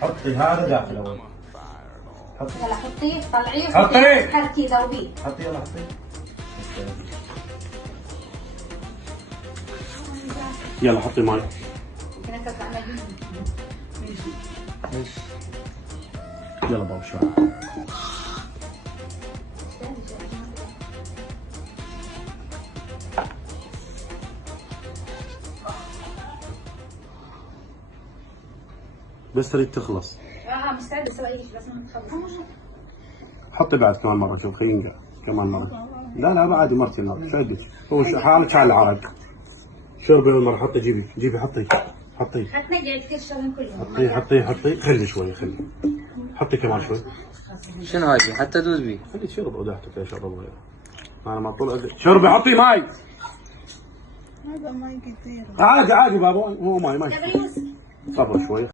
حطي هذا داخل اول. حطي. يلا حطيه طلعيه حطي. حركي ذوبيه. حطي يلا حطي. يلا حطي ماي. يلا بابا شوي. بس تريد تخلص. مستعده اسوي اي شيء بس ما تخلص. حطي بعد كمان مرة شوف خلينا ينقع كمان مرة. لا عادي مرتين مرة شدك. هو حالك على العرق. شربي اول مرة حطي جيبي حطي. حتنقع كثير شغلين كلهم. حطي خلي شوي خلي. حطي كمان شوي. شنو هاي حتى دوز بيه؟ خلي تشرب قدحتك يا شرب غير. انا ما طول شربي حطي ماي. هذا ماي كثير. عادي بابا مو ماي. صبر شوي.